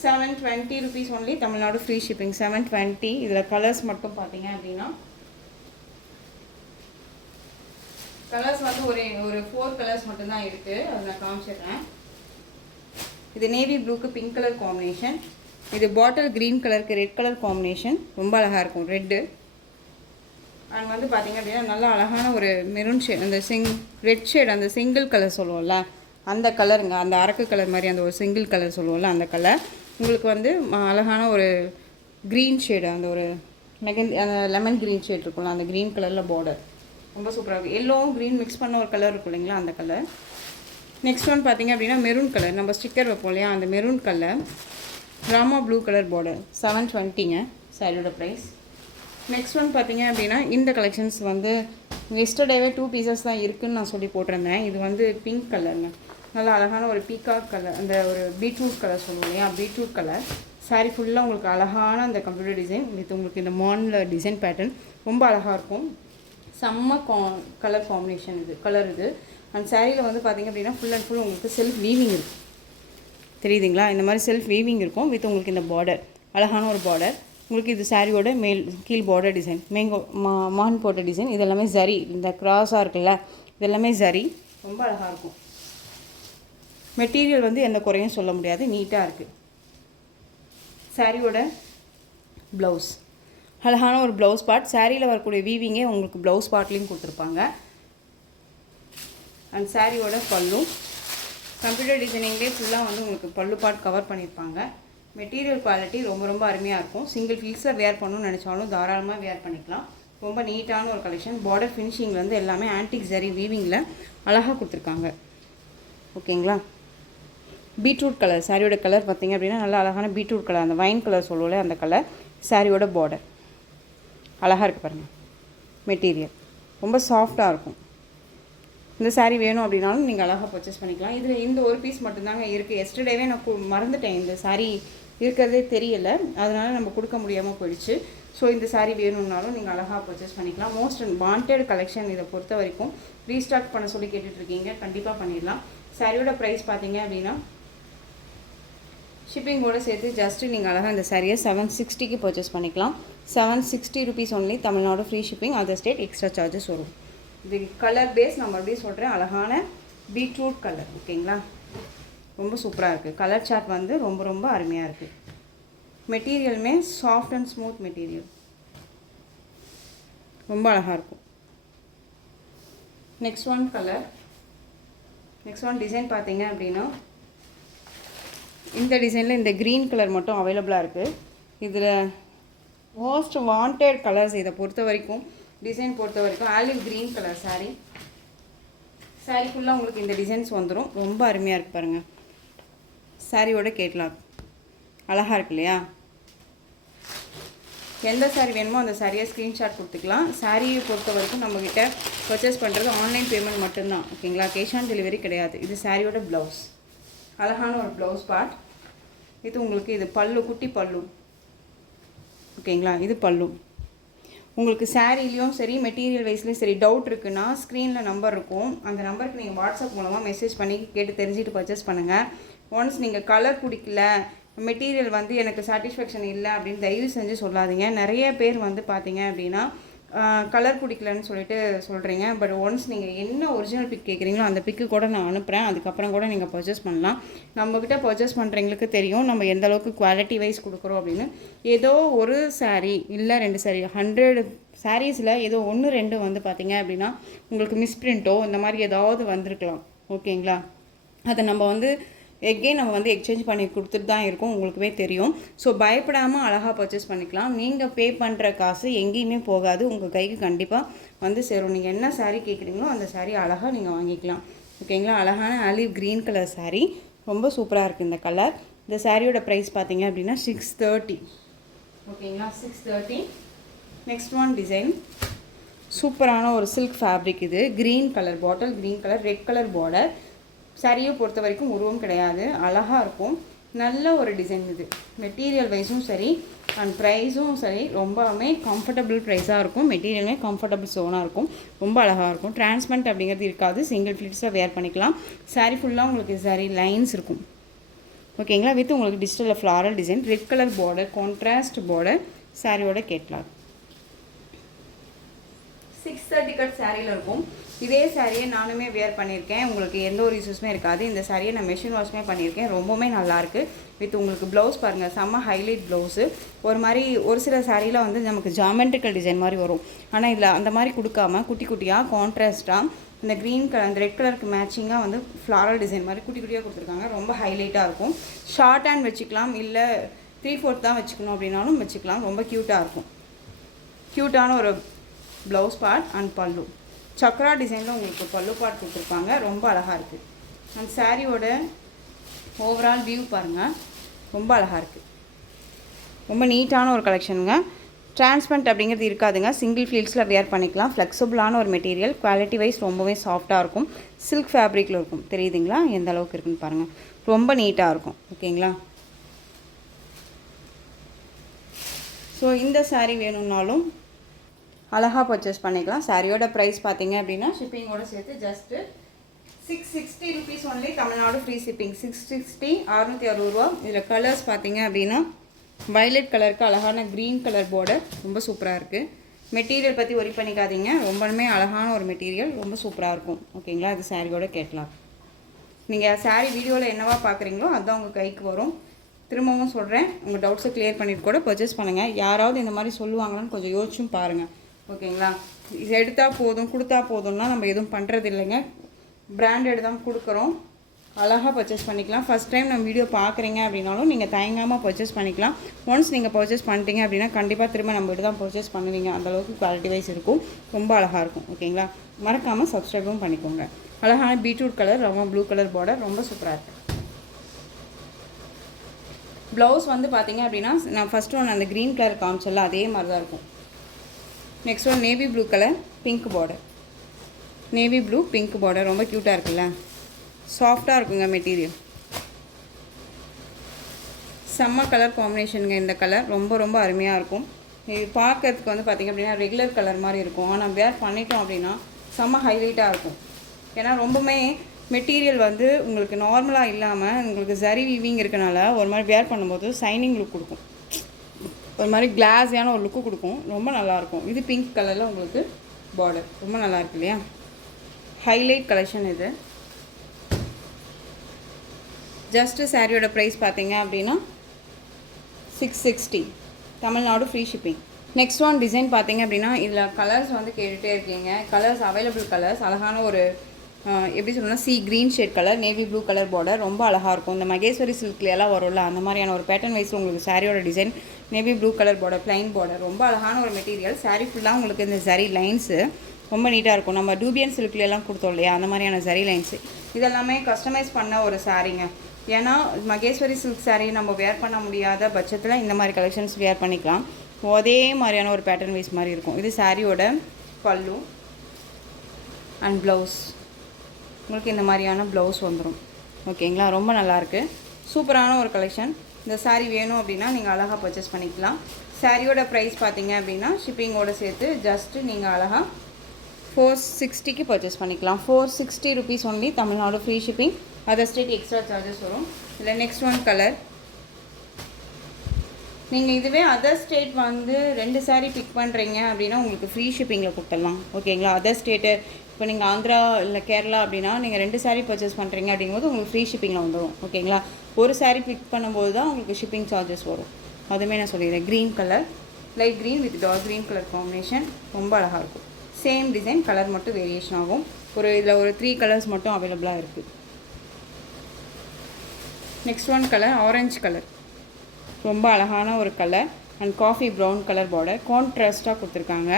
720 rupees only. Tamil Nadu free shipping 720. இதில் கலர்ஸ் மட்டும் பார்த்திங்க அப்படின்னா கலர்ஸ் வந்து ஒரு 4 கலர்ஸ் மட்டும்தான் இருக்குது. அதை நான் காமிச்சிடுறேன். இது நேவி ப்ளூக்கு பிங்க் கலர் காம்பினேஷன். இது பாட்டில் க்ரீன் கலருக்கு ரெட் கலர் காம்பினேஷன். ரொம்ப அழகாக இருக்கும் ரெட்டு. அண்ட் வந்து பார்த்திங்க அப்படின்னா நல்லா அழகான ஒரு மெரூன் ஷேட், அந்த ரெட் ஷேட், அந்த சிங்கிள் கலர் சொல்லுவோம்ல அந்த கலருங்க. அந்த அரக்கு கலர் மாதிரி அந்த ஒரு சிங்கிள் கலர் சொல்லுவோம்ல அந்த கலர். உங்களுக்கு வந்து அழகான ஒரு க்ரீன் ஷேடு, அந்த ஒரு அந்த லெமன் க்ரீன் ஷேட் இருக்கும்ல அந்த க்ரீன் கலரில் பார்டர். ரொம்ப சூப்பராக இருக்கும். எல்லோவும் க்ரீன் மிக்ஸ் பண்ண ஒரு கலர் இருக்கும் இல்லைங்களா, அந்த கலர். நெக்ஸ்ட் ஒன் பார்த்திங்க அப்படின்னா மெரூன் கலர். நம்ம ஸ்டிக்கர் வைப்போம் இல்லையா, அந்த மெரூன் கலர். ராமா ப்ளூ கலர் பார்டர். 720ங்க சாரியோட ப்ரைஸ். நெக்ஸ்ட் ஒன் பார்த்திங்க அப்படின்னா இந்த கலெக்ஷன்ஸ் வந்து எஸ்டர்டேவே 2 பீசஸ் தான் இருக்குதுன்னு நான் சொல்லி போட்டிருந்தேன். இது வந்து பிங்க் கலருங்க. நல்லா அழகான ஒரு பீகாக் கலர், அந்த ஒரு பீட்ரூட் கலர் சொல்லுவோம் இல்லையா, பீட்ரூட் கலர். சாரீ ஃபுல்லாக உங்களுக்கு அழகான அந்த கம்ப்யூட்டர் டிசைன் வித் உங்களுக்கு இந்த மாடல் டிசைன் பேட்டர்ன் ரொம்ப அழகாக இருக்கும். செம்ம கலர் காம்பினேஷன் இது, கலர் இது. அந்த சாரியில் வந்து பார்த்திங்க அப்படின்னா ஃபுல் அண்ட் ஃபுல் உங்களுக்கு செல்ஃப் வீவிங் இருக்கும். தெரியுதுங்களா, இந்த மாதிரி செல்ஃப் வீவிங் இருக்கும் வித் உங்களுக்கு இந்த பார்டர், அழகான ஒரு பார்டர். உங்களுக்கு இது சாரியோட கீழ் பார்டர் டிசைன், மேங்கோ மான் போட்ட டிசைன். இது எல்லாமே ஜரி, இந்த கிராஸாக இருக்குல்ல, இது எல்லாமே ஜரி. ரொம்ப அழகாக இருக்கும். மெட்டீரியல் வந்து எந்த குறையும் சொல்ல முடியாது, நீட்டாக இருக்குது. சாரியோட ப்ளவுஸ், அழகான ஒரு ப்ளவுஸ் பார்ட். சாரியில் வரக்கூடிய வீவிங்கே உங்களுக்கு ப்ளவுஸ் பார்ட்லேயும் கொடுத்துருப்பாங்க. அண்ட் சாரியோட பல்லு கம்ப்யூட்டர் டிசைனிங்லேயே ஃபுல்லாக வந்து உங்களுக்கு பல்லு பார்ட் கவர் பண்ணியிருப்பாங்க. மெட்டீரியல் குவாலிட்டி ரொம்ப ரொம்ப அருமையாக இருக்கும். சிங்கிள் ஃபில்ஸில் வேர் பண்ணணும்னு நினச்சாலும் தாராளமாக வேர் பண்ணிக்கலாம். ரொம்ப நீட்டான ஒரு கலெக்ஷன். பார்டர் ஃபினிஷிங் வந்து எல்லாமே ஆன்டிக் ஜரி வீவிங்கில் அழகாக கொடுத்துருக்காங்க. ஓகேங்களா. பீட்ரூட் கலர் சாரியோட கலர் பார்த்திங்க அப்படின்னா நல்லா அழகான பீட்ரூட் கலர், அந்த வைன் கலர் சொல்லுவோம்ல அந்த கலர். சாரியோட பார்டர் அழகாக இருக்குது பாருங்கள். மெட்டீரியல் ரொம்ப சாஃப்டாக இருக்கும். இந்த சாரீ வேணும் அப்படின்னாலும் நீங்கள் அழகாக பர்ச்சேஸ் பண்ணிக்கலாம். இதில் இந்த ஒரு பீஸ் மட்டும்தாங்க இருக்குது. எஸ்டர்டேவே நான் மறந்துட்டேன், இந்த சாரீ இருக்கிறதே தெரியலை, அதனால் நம்ம கொடுக்க முடியாமல் போயிடுச்சு. ஸோ இந்த சாரீ வேணும்னாலும் நீங்கள் அழகாக பர்ச்சேஸ் பண்ணிக்கலாம். Most wanted collection. இதை பொறுத்த வரைக்கும் ரீஸ்டார்ட் பண்ண சொல்லி கேட்டுட்ருக்கீங்க, கண்டிப்பாக பண்ணிடலாம். சாரியோட ப்ரைஸ் பார்த்தீங்க அப்படின்னா ஷிப்பிங்கோடு சேர்த்து ஜஸ்ட்டு நீங்கள் அழகாக இந்த சாரியை 760க்கு பர்ச்சேஸ் பண்ணிக்கலாம். 760 rupees only. Tamil Nadu free shipping, other state extra charges வரும். இது கலர் பேஸ் நான் மறுபடியும் சொல்கிறேன், அழகான பீட்ரூட் கலர். ஓகேங்களா, ரொம்ப சூப்பராக இருக்குது. கலர் சார்ட் வந்து ரொம்ப ரொம்ப அருமையாக இருக்குது. மெட்டீரியலுமே சாஃப்ட் அண்ட் ஸ்மூத் மெட்டீரியல், ரொம்ப அழகாக இருக்கும். Next one colour, next one design பார்த்தீங்க அப்படின்னா இந்த டிசைனில் இந்த க்ரீன் கலர் மட்டும் அவைலபிளாக இருக்குது. இதில் மோஸ்ட் வாண்டட் கலர்ஸ் இதை பொறுத்த வரைக்கும், டிசைன் பொறுத்த வரைக்கும் olive green colour sari. Sari ஃபுல்லாக உங்களுக்கு இந்த டிசைன்ஸ் வந்துடும். ரொம்ப அருமையாக இருக்குது பாருங்கள். சாரியோட கேட்லாக் அழகாக இருக்கு இல்லையா. எந்த சாரீ வேணுமோ அந்த சாரியை ஸ்க்ரீன்ஷாட் கொடுத்துக்கலாம். சாரியை பொறுத்த வரைக்கும் நம்மக்கிட்ட பர்ச்சேஸ் பண்ணுறது ஆன்லைன் பேமெண்ட் மட்டும்தான். ஓகேங்களா, கேஷ் ஆன் டெலிவரி கிடையாது. இது சாரியோட ப்ளவுஸ், அழகான ஒரு ப்ளவுஸ் பார்ட். இது உங்களுக்கு இது பல்லு, குட்டி பல்லு. ஓகேங்களா, இது பல்லு. உங்களுக்கு சாரீலையும் சரி மெட்டீரியல் வைஸ்லேயும் சரி டவுட் இருக்குன்னா ஸ்க்ரீனில் நம்பர் இருக்கும், அந்த நம்பருக்கு நீங்கள் வாட்ஸ்அப் மூலமாக மெசேஜ் பண்ணி கேட்டு தெரிஞ்சுட்டு பர்ச்சேஸ் பண்ணுங்கள். ஒன்ஸ் நீங்கள் கலர் பிடிக்கல, மெட்டீரியல் வந்து எனக்கு சாட்டிஸ்ஃபேக்ஷன் இல்லை அப்படின்னு தயவு செஞ்சு சொல்லாதீங்க. நிறைய பேர் வந்து பார்த்தீங்க அப்படின்னா கலர் பிடிக்கலன்னு சொல்லிட்டு சொல்கிறீங்க. பட் ஒன்ஸ் நீங்கள் என்ன ஒரிஜினல் பிக் கேட்குறீங்களோ அந்த பிக்கு கூட நான் அனுப்புகிறேன், அதுக்கப்புறம் கூட நீங்கள் பர்ச்சேஸ் பண்ணலாம். நம்மக்கிட்ட பர்ச்சேஸ் பண்ணுறவங்களுக்கு தெரியும் நம்ம எந்த அளவுக்கு குவாலிட்டி வைஸ் கொடுக்குறோம் அப்படின்னு. ஏதோ ஒரு சாரீ இல்லை 2 சாரீ, 100 சாரீஸில் ஏதோ 1-2 வந்து பார்த்தீங்க அப்படின்னா உங்களுக்கு மிஸ்பிரிண்ட்டோ இந்த மாதிரி ஏதாவது வந்திருக்கலாம். ஓகேங்களா, அதை நம்ம வந்து எகெயின் நம்ம வந்து எக்ஸ்சேஞ்ச் பண்ணி கொடுத்துட்டு தான் இருக்கோம், உங்களுக்குவே தெரியும். ஸோ பயப்படாமல் அழகாக பர்ச்சேஸ் பண்ணிக்கலாம். நீங்கள் பே பண்ணுற காசு எங்கேயுமே போகாது, உங்கள் கைக்கு கண்டிப்பாக வந்து சேரும். நீங்கள் என்ன சாரீ கேட்குறீங்களோ அந்த சாரீ அழகாக நீங்கள் வாங்கிக்கலாம். ஓகேங்களா, அழகான ஆலிவ் க்ரீன் கலர் சாரீ, ரொம்ப சூப்பராக இருக்குது இந்த கலர். இந்த சாரியோட ப்ரைஸ் பார்த்தீங்க அப்படின்னா 630. ஓகேங்களா, 630. நெக்ஸ்ட் ஒன் டிசைன், சூப்பரான ஒரு சில்க் ஃபேப்ரிக். இது green colour bottle, green colour, red colour border. சாரியை பொறுத்த வரைக்கும் உருவம் கிடையாது, அழகாக இருக்கும். நல்ல ஒரு டிசைன் இது. மெட்டீரியல் வைஸும் சரி அண்ட் ப்ரைஸும் சரி ரொம்பவுமே கம்ஃபர்டபுள் ப்ரைஸாக இருக்கும். மெட்டீரியலுமே கம்ஃபர்டபுள் ஸோனாக இருக்கும், ரொம்ப அழகாக இருக்கும். டிரான்ஸ்பரண்ட் அப்படிங்கிறது இருக்காது, சிங்கிள் ஃபிளிட்ஸில் வேர் பண்ணிக்கலாம். சாரி ஃபுல்லாக உங்களுக்கு சாரி லைன்ஸ் இருக்கும். ஓகேங்களா, வித் உங்களுக்கு டிஜிட்டலில் floral design, red colour border, contrast border. சாரியோட கேட்லாக் 630 கட் சாரியில் இருக்கும். இதே சாரியை நானுமே வேர் பண்ணியிருக்கேன், உங்களுக்கு எந்த ஒரு இஷ்யூஸுமே இருக்காது. இந்த சாரியை நான் மெஷின் வாஷ்மே பண்ணியிருக்கேன், ரொம்பவுமே நல்லாயிருக்கு. வித் உங்களுக்கு ப்ளவுஸ் பாருங்கள், செம்ம ஹைலைட் ப்ளவுஸு. ஒரு மாதிரி ஒரு சில சாரியில் வந்து நமக்கு ஜாமெட்ரிக்கல் டிசைன் மாதிரி வரும், ஆனால் இதில் அந்த மாதிரி கொடுக்காம குட்டி குட்டியாக கான்ட்ராஸ்ட்டாக இந்த க்ரீன் கலர், அந்த ரெட் கலருக்கு மேட்சிங்காக வந்து ஃப்ளாரல் டிசைன் மாதிரி குட்டி குட்டியாக கொடுத்துருக்காங்க. ரொம்ப ஹைலைட்டாக இருக்கும். ஷார்ட் ஹேண்ட் வச்சுக்கலாம், இல்லை 3/4 தான் வச்சுக்கணும் அப்படின்னாலும் வச்சுக்கலாம். ரொம்ப க்யூட்டாக இருக்கும். க்யூட்டான ஒரு ப்ளவுஸ் பார்ட் அண்ட் பல்லு. சக்ரா டிசைனில் உங்களுக்கு பல்லு பார்ட் கொடுத்துருப்பாங்க. ரொம்ப அழகாக இருக்குது. அந்த சாரியோட ஓவரால் வியூ பாருங்கள், ரொம்ப அழகாக இருக்குது. ரொம்ப நீட்டான ஒரு கலெக்ஷனுங்க. டிரான்ஸ்பரண்ட் அப்படிங்கிறது இருக்காதுங்க. சிங்கிள் ஃப்ளீட்ஸில் வேர் பண்ணிக்கலாம். ஃப்ளெக்சிபிளான ஒரு மெட்டீரியல். குவாலிட்டி வைஸ் ரொம்பவே சாஃப்டாக இருக்கும். சில்க் ஃபேப்ரிக்கில் இருக்கும். தெரியுதுங்களா எந்த அளவுக்கு இருக்குன்னு பாருங்கள். ரொம்ப நீட்டாக இருக்கும். ஓகேங்களா. ஸோ இந்த சாரீ வேணும்னாலும் அழகாக பர்ச்சேஸ் பண்ணிக்கலாம். சாரியோட ப்ரைஸ் பார்த்தீங்க அப்படின்னா ஷிப்பிங்கோடு சேர்த்து just 660 rupees only. Tamil Nadu free shipping. 660, 660 ரூபா. இதில் கலர்ஸ் பார்த்தீங்க அப்படின்னா வயலட் கலருக்கு அழகான க்ரீன் கலர் பார்டர், ரொம்ப சூப்பராக இருக்குது. மெட்டீரியல் பற்றி ஒரி பண்ணிக்காதீங்க, ரொம்பவுமே அழகான ஒரு மெட்டீரியல், ரொம்ப சூப்பராக இருக்கும். ஓகேங்களா. அது சாரியோட கேட்கலாம். நீங்கள் சாரீ வீடியோவில் என்னவா பார்க்குறீங்களோ அதுதான் உங்கள் கைக்கு வரும். திரும்பவும் சொல்கிறேன், உங்கள் டவுட்ஸை கிளியர் பண்ணிட்டு கூட பர்ச்சேஸ் பண்ணுங்கள். யாராவது இந்த மாதிரி சொல்லுவாங்களான்னு கொஞ்சம் யோசிச்சும் பாருங்கள். ஓகேங்களா. இது எடுத்தால் போதும் கொடுத்தா போதும்னா நம்ம எதுவும் பண்ணுறது இல்லைங்க. பிராண்டட் தான் கொடுக்குறோம். அழகாக பர்ச்சேஸ் பண்ணிக்கலாம். ஃபஸ்ட் டைம் நம்ம வீடியோ பார்க்குறீங்க அப்படின்னாலும் நீங்கள் தயங்காமல் பர்ச்சேஸ் பண்ணிக்கலாம். ஒன்ஸ் நீங்கள் பர்ச்சேஸ் பண்ணிட்டீங்க அப்படின்னா கண்டிப்பாக திரும்ப நம்ம வீடு தான் பர்ச்சேஸ் பண்ணுவீங்க. அந்தளவுக்கு குவாலிட்டி வைஸ் இருக்கும். ரொம்ப அழகாக இருக்கும். ஓகேங்களா. மறக்காமல் சப்ஸ்கிரைபும் பண்ணிக்கோங்க. அழகான பீட்ரூட் கலர், ரொம்ப ப்ளூ கலர் பார்டர், ரொம்ப சூப்பராக இருக்குது. ப்ளவுஸ் வந்து பார்த்தீங்க அப்படின்னா நான் ஃபஸ்ட்டு ஒன்று அந்த க்ரீன் கலர் காமிச்சல அதே மாதிரி தான் இருக்கும். Next one navy blue colour, pink border. Navy blue pink border, ரொம்ப க்யூட்டாக இருக்குல்ல. சாஃப்டாக இருக்குங்க மெட்டீரியல். செம்ம கலர் காம்பினேஷனுங்க. இந்த கலர் ரொம்ப ரொம்ப அருமையாக இருக்கும். இது பார்க்கறதுக்கு வந்து பார்த்திங்க அப்படின்னா ரெகுலர் கலர் மாதிரி இருக்கும். ஆனால் வேர் பண்ணிட்டோம் அப்படின்னா செம்ம ஹைலைட்டாக இருக்கும். ஏன்னா ரொம்பவுமே மெட்டீரியல் வந்து உங்களுக்கு நார்மலாக இல்லாமல் உங்களுக்கு ஜரி வீவிங் இருக்கனால ஒரு மாதிரி வேர் பண்ணும்போது சைனிங் லுக் கொடுக்கும். ஒரு மாதிரி கிளாஸியான ஒரு லுக்கு கொடுக்கும். ரொம்ப நல்லாயிருக்கும். இது பிங்க் கலரில் உங்களுக்கு பார்டர், ரொம்ப நல்லாயிருக்கு இல்லையா. ஹைலைட் கலெக்ஷன் இது. ஜஸ்ட்டு சாரியோட ப்ரைஸ் பார்த்தீங்க அப்படின்னா 660. Tamil Nadu free shipping. Next one design பார்த்தீங்க அப்படின்னா இதில் கலர்ஸ் வந்து கேட்டுகிட்டே இருக்கீங்க. Colours available colours. அழகான ஒரு எப்படி சொல்லணும்னா C green shade colour, navy blue colour border, ரொம்ப அழகாக இருக்கும். இந்த மகேஸ்வரி சில்க்லாம் வரும்ல அந்த மாதிரியான ஒரு பேட்டர்ன் வைஸில் உங்களுக்கு சாரியோட design navy blue colour border, plain border, ரொம்ப அழகான ஒரு மெட்டீரியல். சாரீ ஃபுல்லாக உங்களுக்கு இந்த ஜரி லைன்ஸு ரொம்ப நீட்டாக இருக்கும். நம்ம டூபியன் சில்க்லாம் கொடுத்தோம் இல்லையா அந்த மாதிரியான ஜரி லைன்ஸு. இதெல்லாமே கஸ்டமைஸ் பண்ண ஒரு சாரீங்க. ஏன்னா மகேஸ்வரி சில்க் சாரீ நம்ம வேர் பண்ண முடியாத பட்சத்தில் இந்த மாதிரி கலெக்ஷன்ஸ் வேர் பண்ணிக்கலாம். அதே மாதிரியான ஒரு பேட்டர்ன் வைஸ் மாதிரி இருக்கும். இது சாரியோட பல்லு அண்ட் ப்ளவுஸ். உங்களுக்கு இந்த மாதிரியான ப்ளவுஸ் வந்துடும். ஓகேங்களா. ரொம்ப நல்லாயிருக்கு. சூப்பரான ஒரு கலெக்ஷன். இந்த சாரீ வேணும் அப்படின்னா நீங்கள் அழகாக பர்ச்சேஸ் பண்ணிக்கலாம். சாரியோட ப்ரைஸ் பார்த்தீங்க அப்படின்னா ஷிப்பிங்கோடு சேர்த்து ஜஸ்ட்டு நீங்கள் அழகாக 460க்கு பர்ச்சேஸ் பண்ணிக்கலாம். 460 rupees only. Tamil Nadu free shipping. Other state extra charges வரும். இல்லை நெக்ஸ்ட் ஒன் கலர். நீங்கள் இதுவே அதர் ஸ்டேட் வந்து 2 சாரீ பிக் பண்ணுறீங்க அப்படின்னா உங்களுக்கு ஃப்ரீ ஷிப்பிங்கில் கொடுத்துடலாம். ஓகேங்களா. அதர் ஸ்டேட்டு இப்போ நீங்கள் ஆந்திரா இல்லை கேரளா அப்படின்னா நீங்கள் 2 சாரீ பர்ச்சேஸ் பண்ணுறீங்க அப்படிங்கும்போது உங்களுக்கு ஃப்ரீ ஷிப்பிங்கில் வந்துடும். ஓகேங்களா. ஒரு சாரீ பிக் பண்ணும்போது தான் உங்களுக்கு ஷிப்பிங் சார்ஜஸ் வரும். அதுவுமே நான் சொல்லிடுறேன். Green colour, light green with dark green colour combination, ரொம்ப அழகாக இருக்கும். சேம் டிசைன், கலர் மட்டும் வேரியேஷன் ஆகும். இதில் ஒரு 3 கலர்ஸ் மட்டும் அவைலபிளாக இருக்குது. Next one colour orange colour, ரொம்ப அழகான ஒரு colour and coffee brown colour border, கான்ட்ராஸ்ட்டாக கொடுத்துருக்காங்க.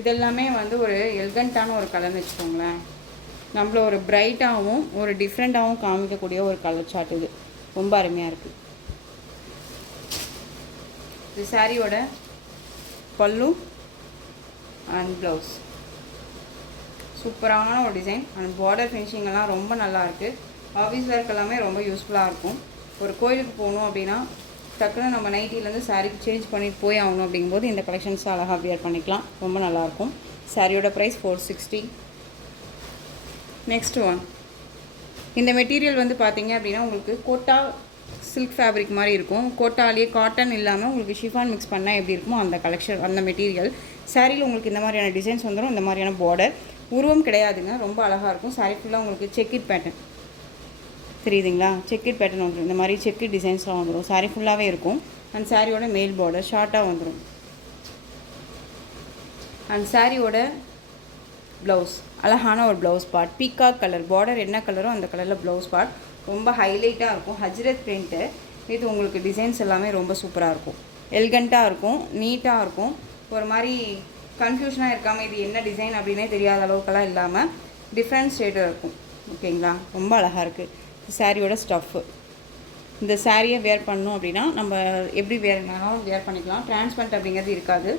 இதெல்லாமே வந்து ஒரு எலிகண்ட்டான ஒரு கலர்னு வச்சுக்கோங்களேன். நம்மள ஒரு பிரைட்டாகவும் ஒரு டிஃப்ரெண்ட்டாகவும் காமிக்கக்கூடிய ஒரு கலர் சார்ட். இது ரொம்ப அருமையாக இருக்குது. இது சாரியோட பல்லு அண்ட் ப்ளவுஸ். சூப்பரான ஒரு டிசைன் அண்ட் பார்டர் ஃபினிஷிங்கெல்லாம் ரொம்ப நல்லாயிருக்கு. ஆஃபீஸ் ஒர்க் எல்லாமே ரொம்ப யூஸ்ஃபுல்லாக இருக்கும். ஒரு கோயிலுக்கு போகணும் அப்படின்னா டக்குன்னு நம்ம நைட்டிலேருந்து சாரீக்கு சேஞ்ச் பண்ணிட்டு போய் ஆகணும் அப்படிங்கும்போது இந்த கலெக்ஷன்ஸ் அழகாக வியர் பண்ணிக்கலாம். ரொம்ப நல்லாயிருக்கும். சாரியோட ப்ரைஸ் 460. Next one. இந்த மெட்டீரியல் வந்து பார்த்தீங்க அப்படின்னா உங்களுக்கு கோட்டா சில்க் ஃபேப்ரிக் மாதிரி இருக்கும். கோட்டாலேயே காட்டன் இல்லாமல் உங்களுக்கு ஷிஃபான் மிக்ஸ் பண்ணால் எப்படி இருக்குமோ அந்த கலெக்ஷன், அந்த மெட்டீரியல். சாரியில் உங்களுக்கு இந்த மாதிரியான டிசைன்ஸ் வந்துடும். இந்த மாதிரியான பார்டர் உருவம் கிடையாதுங்க, ரொம்ப அழகாக இருக்கும். சாரி ஃபுல்லாக உங்களுக்கு செக்கிட் பேட்டர்ன் தெரியுதுங்களா. செக்கிட் பேட்டர்ன் வந்துடும். இந்த மாதிரி செக்கிட் டிசைன்ஸ்லாம் வந்துடும். சாரி ஃபுல்லாகவே இருக்கும். அண்ட் சாரியோட மேல் பார்டர் ஷார்ட்டாக வந்துடும். அண்ட் சாரியோட ப்ளவுஸ் அழகான ஒரு blouse part, peacock colour border என்ன கலரோ அந்த கலரில் ப்ளவுஸ் பார்ட், ரொம்ப ஹைலைட்டாக இருக்கும். ஹஜ்ரத் பிரிண்ட்டு. இது உங்களுக்கு டிசைன்ஸ் எல்லாமே ரொம்ப சூப்பராக இருக்கும். எலிகண்ட்டாக இருக்கும், நீட்டாக இருக்கும். ஒரு மாதிரி கன்ஃபியூஷனாக இருக்காமல் இது என்ன டிசைன் அப்படின்னே தெரியாத அளவுக்கெல்லாம் இல்லாமல் டிஃப்ரெண்ட் ஸ்டேட்டில் இருக்கும். ஓகேங்களா, ரொம்ப அழகாக இருக்குது சாரியோட ஸ்டஃப்பு. இந்த சாரியை வேர் பண்ணணும் அப்படின்னா நம்ம எப்படி வேர்னாலும் வேர் பண்ணிக்கலாம். டிரான்ஸ்பரண்ட் அப்படிங்கிறது இருக்காது.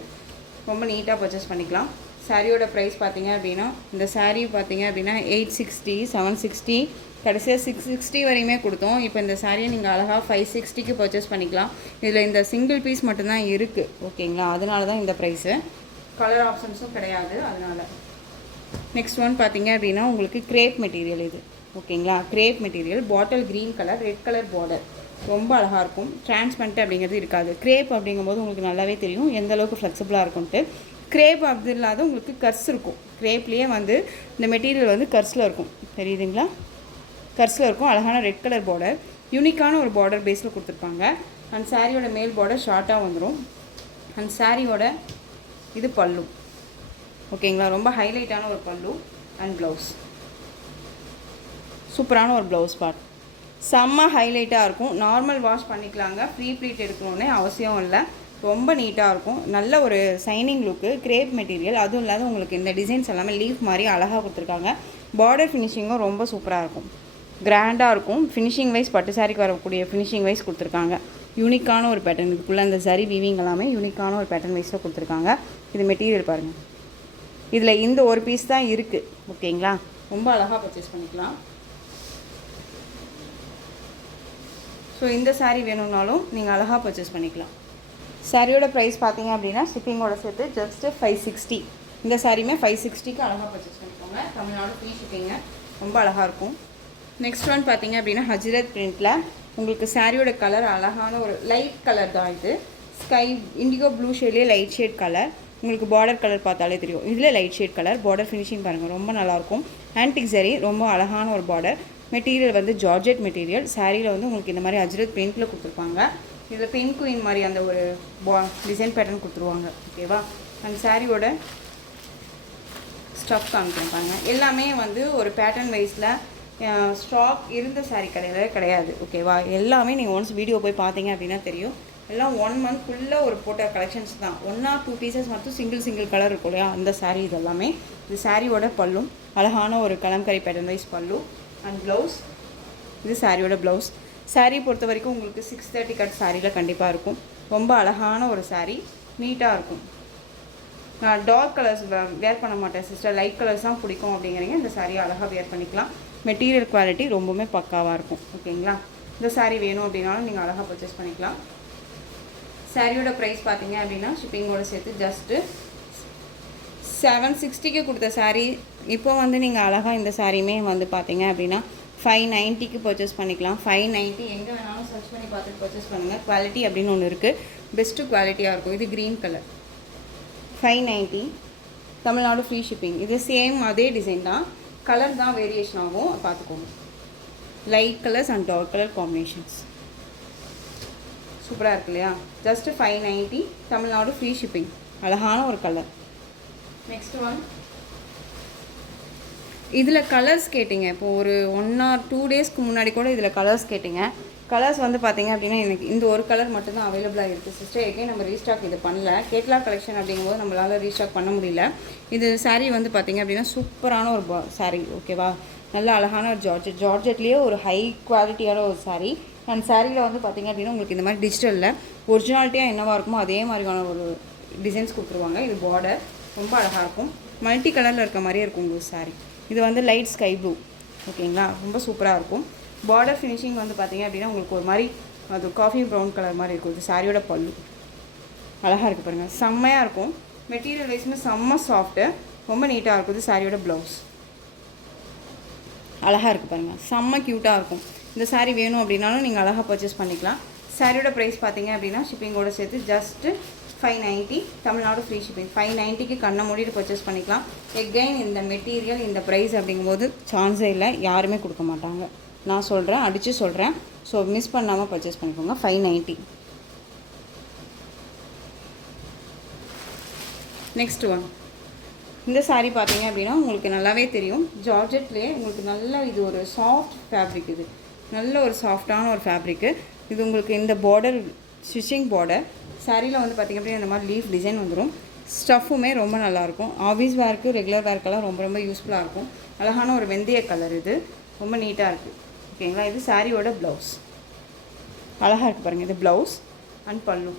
ரொம்ப நீட்டாக பர்ச்சேஸ் பண்ணிக்கலாம். சாரியோட ப்ரைஸ் பார்த்தீங்க அப்படின்னா இந்த சாரீ பார்த்தீங்க அப்படின்னா 860, 760, கடைசியாக 660 வரையுமே கொடுத்தோம். இப்போ இந்த சாரியை நீங்கள் அழகாக 560க்கு பர்ச்சேஸ் பண்ணிக்கலாம். இதில் இந்த சிங்கிள் பீஸ் மட்டும்தான் இருக்குது. ஓகேங்களா, அதனால தான் இந்த ப்ரைஸு. கலர் ஆப்ஷன்ஸும் கிடையாது அதனால். நெக்ஸ்ட் ஒன் பார்த்தீங்க அப்படின்னா உங்களுக்கு கிரேப் மெட்டீரியல் இது. ஓகேங்களா, grape material, bottle green colour, red colour border, ரொம்ப அழகாக இருக்கும். டிரான்ஸ்பரண்ட் அப்படிங்கிறது இருக்காது. கிரேப் அப்படிங்கும்போது உங்களுக்கு நல்லாவே தெரியும் எந்த அளவுக்கு ஃப்ளெக்சிபிளாக இருக்கும்ட்டு. கிரேப் அப்படி இல்லாத உங்களுக்கு கர்ஸ் இருக்கும். கிரேப்லேயே வந்து இந்த மெட்டீரியல் வந்து கர்ஸில் இருக்கும், தெரியுதுங்களா, கர்ஸில் இருக்கும். அழகான ரெட் கலர் பார்டர், யூனிக்கான ஒரு பார்டர் பேஸில் கொடுத்துருப்பாங்க. அந்த சாரியோட மேல் பார்டர் ஷார்ட்டாக வந்துடும். அந்த சாரியோட இது பல்லு. ஓகேங்களா, ரொம்ப ஹைலைட்டான ஒரு பல்லு அண்ட் ப்ளவுஸ். சூப்பரான ஒரு ப்ளவுஸ் பார்ட், செம்ம ஹைலைட்டாக இருக்கும். நார்மல் வாஷ் பண்ணிக்கலாங்க, ஃப்ரீ ப்ளீட் எடுக்கணுன்னே அவசியம் இல்லை. ரொம்ப நீட்டாக இருக்கும். நல்ல ஒரு சைனிங் லுக்கு, கிரேப் மெட்டீரியல். அதுவும் இல்லாத உங்களுக்கு இந்த டிசைன்ஸ் எல்லாமே லீஃப் மாதிரி அழகாக கொடுத்துருக்காங்க. பார்டர் ஃபினிஷிங்கும் ரொம்ப சூப்பராக இருக்கும், கிராண்டாக இருக்கும். ஃபினிஷிங் வைஸ் பட்டு சாரிக்கு வரக்கூடிய ஃபினிஷிங் வைஸ் கொடுத்துருக்காங்க. யூனிக்கான ஒரு பேட்டர்ன், இதுக்குள்ளே அந்த சரி வீவிங் எல்லாமே யூனிக்கான ஒரு பேட்டர்ன் வைஸில் கொடுத்துருக்காங்க. இது மெட்டீரியல் பாருங்கள், இதில் இந்த ஒரு பீஸ் தான் இருக்குது. ஓகேங்களா, ரொம்ப அழகாக பர்ச்சேஸ் பண்ணிக்கலாம். ஸோ இந்த சாரீ வேணும்னாலும் நீங்கள் அழகாக பர்ச்சேஸ் பண்ணிக்கலாம். சாரியோட ப்ரைஸ் பார்த்தீங்க அப்படின்னா ஷிப்பிங்கோட சேர்த்து ஜஸ்ட்டு 560. இந்த சாரியுமே 560க்கு அழகாக பர்ச்சேஸ் பண்ணிக்கோங்க. தமிழ்நாடு ஃப்ரீ ஷிப்பிங்க, ரொம்ப அழகாக இருக்கும். நெக்ஸ்ட் ஒன் பார்த்தீங்க அப்படின்னா ஹஜ்ரத் பிரிண்டில் உங்களுக்கு சாரியோட கலர் அழகான ஒரு லைட் கலர் தான். இது ஸ்கை இண்டிகோ ப்ளூ ஷேட்லேயே லைட் ஷேட் கலர். உங்களுக்கு பார்டர் கலர் பார்த்தாலே தெரியும், இதில் light shade colour. Border finishing பாருங்கள், ரொம்ப நல்லாயிருக்கும். ஆன்டிக் சரி, ரொம்ப அழகான ஒரு பார்டர். மெட்டீரியல் வந்து ஜார்ஜெட் மெட்டீரியல். சாரியில் வந்து உங்களுக்கு இந்த மாதிரி ஹஜ்ரத் பிரிண்டில் கொடுத்துருப்பாங்க. இதில் பென் குயின் மாதிரி அந்த ஒரு டிசைன் பேட்டர்ன் கொடுத்துருவாங்க. ஓகேவா, அந்த சாரியோட ஸ்டஃப் காமிக்கிறேன் பாருங்கள். எல்லாமே வந்து ஒரு பேட்டர்ன் வைஸில் ஸ்டாக் இருந்த சாரீ கடையில் கிடையாது. ஓகேவா, எல்லாமே நீங்கள் ஒன்ஸ் வீடியோ போய் பார்த்தீங்க அப்படின்னா தெரியும். எல்லாம் 1 மந்த்க்குள்ளே ஒரு போட்ட கலெக்ஷன்ஸ் தான். 1 or 2 பீசஸ் மட்டும் சிங்கிள் கலர் இருக்கும் இல்லையா, அந்த சாரீ இதெல்லாமே. இது சாரியோட பல்லும், அழகான ஒரு கலம்கரி பேட்டர்ன் வைஸ் பல்லு அண்ட் ப்ளவுஸ். இது சாரியோட ப்ளவுஸ். சாரீ பொறுத்த வரைக்கும் உங்களுக்கு 630 கட் சாரியில் கண்டிப்பாக இருக்கும். ரொம்ப அழகான ஒரு சாரீ, நீட்டாக இருக்கும். நான் டார்க் கலர்ஸ் வேர் பண்ண மாட்டேன் சிஸ்டர், லைட் கலர்ஸ் தான் பிடிக்கும் அப்படிங்கிறீங்க, இந்த சாரியை அழகாக வேர் பண்ணிக்கலாம். மெட்டீரியல் குவாலிட்டி ரொம்பவுமே பக்காவாக இருக்கும். ஓகேங்களா, இந்த சாரீ வேணும் அப்படின்னாலும் நீங்கள் அழகாக பர்ச்சேஸ் பண்ணிக்கலாம். சாரியோட ப்ரைஸ் பார்த்தீங்க அப்படின்னா ஷிப்பிங்கோட சேர்த்து ஜஸ்ட்டு 760க்கு கொடுத்த சாரீ இப்போ வந்து நீங்கள் அழகாக இந்த சாரியுமே வந்து பார்த்தீங்க அப்படின்னா 590க்கு பர்ச்சேஸ் பண்ணிக்கலாம். 590 எங்கே வேணாலும் சர்ச் பண்ணி பார்த்துட்டு பர்ச்சேஸ் பண்ணுங்கள். குவாலிட்டி அப்படின்னு ஒன்று இருக்குது, பெஸ்ட்டு குவாலிட்டியாக இருக்கும். இது green colour 590, Tamil Nadu free shipping. இது சேம் அதே டிசைன் தான், கலர் தான் வேரியேஷன் ஆகும், பார்த்துக்கோங்க. Light colours and dark colour combinations சூப்பராக இருக்கு இல்லையா. Just 590, Tamil Nadu free shipping. அழகான ஒரு கலர். நெக்ஸ்ட் ஒன், இதில் கலர்ஸ் கேட்டிங்க. இப்போது ஒரு 1 or 2 டேஸ்க்கு முன்னாடி கூட இதில் கலர்ஸ் கேட்டிங்க. கலர்ஸ் வந்து பார்த்தீங்க அப்படின்னா எனக்கு இந்த ஒரு கலர் மட்டும்தான் அவைலபிளாக இருக்குது சிஸ்டர். எகைன் நம்ம ரீஸ்டாக் இது பண்ணல, கேட்லாக் கலெக்ஷன் அப்படிங்கும்போது நம்மளால் ரீஸ்டாக் பண்ண முடியல. இது சாரீ வந்து பார்த்தீங்க அப்படின்னா சூப்பரான ஒரு சாரீ. ஓகேவா, நல்ல அழகான ஒரு ஜார்ஜெட்லேயே ஒரு ஹை குவாலிட்டியான ஒரு சாரீ. அண்ட் சாரியில் வந்து பார்த்திங்க அப்படின்னா உங்களுக்கு இந்த மாதிரி டிஜிட்டலில் ஒரிஜினாலிட்டியாக என்னவாக இருக்குமோ அதே மாதிரியான ஒரு டிசைன்ஸ் கொடுத்துருவாங்க. இது பார்டர் ரொம்ப அழகாக இருக்கும், மல்டி கலரில் இருக்க மாதிரியே இருக்கும் உங்களுக்கு சாரீ. இது வந்து லைட் ஸ்கை ப்ளூ. ஓகேங்களா, ரொம்ப சூப்பராக இருக்கும். பார்டர் ஃபினிஷிங் வந்து பார்த்திங்க அப்படின்னா உங்களுக்கு ஒரு மாதிரி அது காஃபி ப்ரௌன் கலர் மாதிரி இருக்கும். இது சாரியோட பல்லு அழகாக இருக்குது பாருங்கள், செம்மையாக இருக்கும். மெட்டீரியல் வைஸ்மே செம்ம சாஃப்ட்டு, ரொம்ப நீட்டாக இருக்கும். இது சாரியோட ப்ளவுஸ் அழகாக இருக்குது பாருங்கள், செம்ம க்யூட்டாக இருக்கும். இந்த சாரீ வேணும் அப்படின்னாலும் நீங்கள் அழகாக பர்ச்சேஸ் பண்ணிக்கலாம். சாரியோட ப்ரைஸ் பார்த்தீங்க அப்படின்னா ஷிப்பிங்கோடு சேர்த்து ஜஸ்ட்டு 590, தமிழ்நாடு ஃப்ரீ ஷிப்பிங். 590க்கு கண்ணை மூடிட்டு பர்ச்சேஸ் பண்ணிக்கலாம். எகைன் இந்த மெட்டீரியல் இந்த ப்ரைஸ் அப்படிங்கும்போது சான்ஸே இல்லை, யாருமே கொடுக்க மாட்டாங்க. நான் சொல்கிறேன், அடித்து சொல்கிறேன். ஸோ மிஸ் பண்ணாமல் பர்ச்சேஸ் பண்ணிக்கோங்க. 590. நெக்ஸ்ட் ஒன், இந்த சாரீ பார்த்தீங்க அப்படின்னா உங்களுக்கு நல்லாவே தெரியும், ஜார்ஜெட்லேயே உங்களுக்கு நல்ல இது ஒரு சாஃப்ட் ஃபேப்ரிக். இது நல்ல ஒரு சாஃப்டான ஒரு ஃபேப்ரிக்கு. இது உங்களுக்கு இந்த பார்டர் ஸ்டிச்சிங் பார்டர் சாரியில் வந்து பார்த்திங்க அப்படின்னா இந்த மாதிரி லீஃப் டிசைன் வந்துடும். ஸ்டஃப்புமே ரொம்ப நல்லாயிருக்கும். ஆஃபீஸ் வேர்க்கு ரெகுலர் வேர்க்கெல்லாம் ரொம்ப ரொம்ப யூஸ்ஃபுல்லாக இருக்கும். அழகான ஒரு வெந்தய கலர் இது, ரொம்ப நீட்டாக இருக்குது. ஓகேங்களா, இது சாரியோட ப்ளவுஸ். அழகாக இருக்குது பாருங்கள். இது ப்ளவுஸ் அண்ட் பல்லு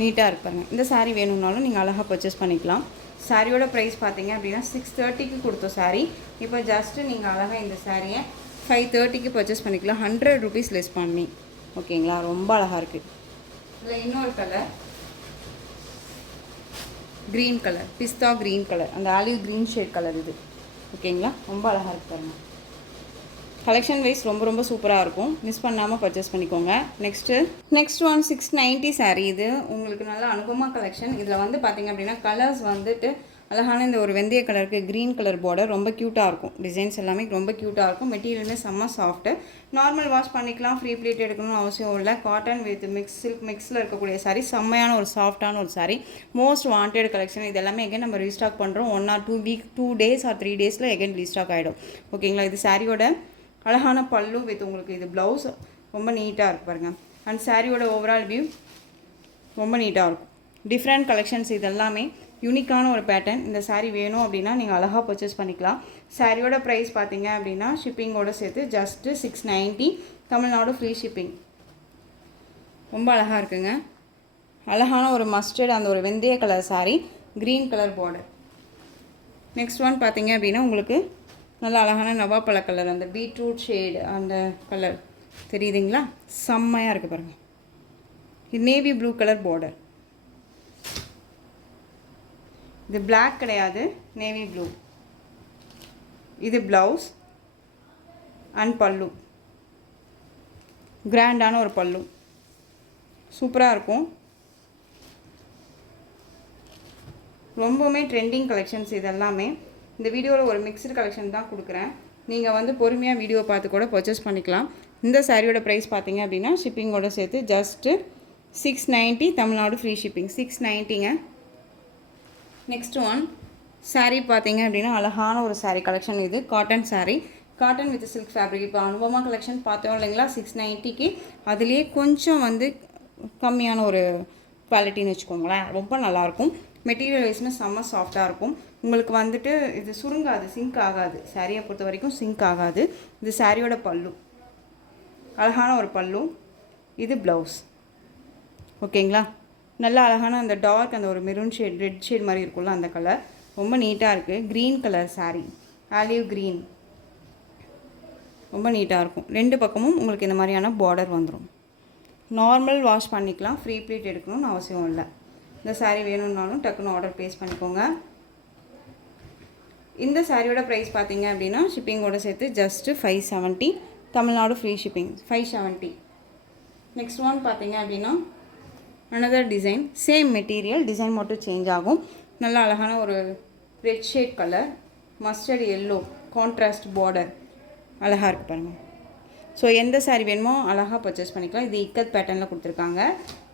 நீட்டாக இருக்கு பாருங்கள். இந்த சாரீ வேணும்னாலும் நீங்கள் அழகாக பர்ச்சேஸ் பண்ணிக்கலாம். சாரியோட ப்ரைஸ் பார்த்தீங்க அப்படின்னா 630க்கு கொடுத்தோம் சாரீ. இப்போ ஜஸ்ட்டு நீங்கள் அழகாக இந்த சாரியை 530க்கு பர்ச்சேஸ் பண்ணிக்கலாம், 100 rupees லெஸ் பண்ணி. ஓகேங்களா, ரொம்ப அழகாக இருக்குது. இதில் இன்னொரு கலர் க்ரீன் கலர், பிஸ்தா க்ரீன் கலர், அந்த ஆலிவ் க்ரீன் ஷேட் கலர் இது. ஓகேங்களா, ரொம்ப அழகாக இருக்குது பாருங்கள். கலெக்ஷன் வைஸ் ரொம்ப ரொம்ப சூப்பராக இருக்கும். மிஸ் பண்ணாமல் பர்ச்சேஸ் பண்ணிக்கோங்க. Next one 690 sari. இது உங்களுக்கு நல்ல அனுபமா கலெக்ஷன். இதில் வந்து பார்த்திங்க அப்படின்னா கலர்ஸ் வந்துட்டு அழகான இந்த ஒரு வெந்தய கலருக்கு க்ரீன் கலர் பார்டர் ரொம்ப க்யூட்டாக இருக்கும். டிசைன்ஸ் எல்லாமே ரொம்ப க்யூட்டாக இருக்கும். மெட்டீரியலுமே செம்ம சாஃப்ட்டு. நார்மல் வாஷ் பண்ணிக்கலாம், ஃப்ரீ ப்ளீட் எடுக்கணும்னு அவசியம் இல்லை. காட்டன் வித் சில்க் மிக்ஸில் இருக்கக்கூடிய சாரீ, செம்மையான ஒரு சாஃப்டான ஒரு சாரீ. Most wanted collection. இது எல்லாமே எகைன் நம்ம ரீஸ்டாக் பண்ணுறோம். 1 or 2 days or 3 days again restock ஆகிடும். ஓகேங்களா, இது சாரியோட அழகான பல்லு வித் உங்களுக்கு இது ப்ளவுஸ் ரொம்ப நீட்டாக இருக்கு பாருங்கள். அண்ட் சாரியோட ஓவரால் வியூ ரொம்ப நீட்டாக இருக்கும். டிஃப்ரெண்ட் கலெக்ஷன்ஸ் இது எல்லாமே யூனிக்கான ஒரு பேட்டர்ன். இந்த சாரீ வேணும் அப்படின்னா நீங்கள் அழகாக பர்ச்சேஸ் பண்ணிக்கலாம். சாரியோட ப்ரைஸ் பார்த்தீங்க அப்படின்னா ஷிப்பிங்கோடு சேர்த்து ஜஸ்ட்டு 690, தமிழ்நாடு ஃப்ரீ ஷிப்பிங். ரொம்ப அழகாக இருக்குங்க. அழகான ஒரு மஸ்டர்ட் அந்த ஒரு வெந்தய colour sari, green colour border. Next one பார்த்தீங்க அப்படின்னா உங்களுக்கு நல்ல அழகான நவாப்பழ கலர், அந்த பீட்ரூட் ஷேடு அந்த கலர் தெரியுதுங்களா, செம்மையாக இருக்குது பாருங்கள். இது நேவி ப்ளூ கலர் பார்டர். இது பிளாக் கிடையாது, நேவி ப்ளூ. இது ப்ளவுஸ் அண்ட் பல்லு, கிராண்டான ஒரு பல்லு, சூப்பராக இருக்கும். ரொம்பவுமே ட்ரெண்டிங் கலெக்ஷன்ஸ் இது எல்லாமே. இந்த வீடியோவில் ஒரு மிக்ஸ்டு கலெக்ஷன் தான் கொடுக்குறேன். நீங்கள் வந்து பொறுமையாக வீடியோ பார்த்து கூட பர்ச்சேஸ் பண்ணிக்கலாம். இந்த சாரியோட ப்ரைஸ் பார்த்தீங்க அப்படின்னா ஷிப்பிங்கோடு சேர்த்து ஜஸ்ட்டு 690, தமிழ்நாடு ஃப்ரீ ஷிப்பிங். 690ங்க. நெக்ஸ்ட் ஒன் சாரீ பார்த்தீங்க அப்படின்னா அழகான ஒரு சாரீ கலெக்ஷன். இது cotton sari, cotton with silk fabric. இப்போ அனுபமா கலெக்ஷன் பார்த்தோம் இல்லைங்களா 690க்கு. அதுலேயே கொஞ்சம் வந்து கம்மியான ஒரு குவாலிட்டின்னு வச்சுக்கோங்களேன். ரொம்ப நல்லாயிருக்கும். மெட்டீரியல் வைஸ்மே செம்ம சாஃப்டாக இருக்கும். உங்களுக்கு வந்துட்டு இது சுருங்காது, சிங்க் ஆகாது. சாரியை பொறுத்த வரைக்கும் சிங்க் ஆகாது. இது சாரியோட பல்லு, அழகான ஒரு பல்லு. இது ப்ளவுஸ். ஓகேங்களா, நல்லா அழகான அந்த டார்க் அந்த ஒரு மெரூன் ஷேட், ரெட் ஷேட் மாதிரி இருக்கும்ல அந்த கலர், ரொம்ப நீட்டாக இருக்குது. Green colour sari, olive green, ரொம்ப நீட்டாக இருக்கும். 2 பக்கமும் உங்களுக்கு இந்த மாதிரியான பார்டர் வந்துடும். நார்மல் வாஷ் பண்ணிக்கலாம், ஃப்ரீ ப்ளீட் எடுக்கணும்னு அவசியம் இல்லை. இந்த சாரீ வேணும்னாலும் டக்குன்னு ஆர்டர் ப்ளேஸ் பண்ணிக்கோங்க. இந்த சாரியோட ப்ரைஸ் பார்த்தீங்க அப்படின்னா ஷிப்பிங்கோடு சேர்த்து just 570, Tamil Nadu free shipping. 570. Next one பார்த்தீங்க அப்படின்னா another design, same material, design மட்டும் சேஞ்ச் ஆகும். நல்ல அழகான ஒரு red shade colour, mustard yellow, contrast border, அழகாக இருக்குது பாருங்கள். ஸோ எந்த சாரீ வேணுமோ அழகாக பர்ச்சேஸ் பண்ணிக்கலாம். இது இக்கத் பேட்டர்னில் கொடுத்துருக்காங்க,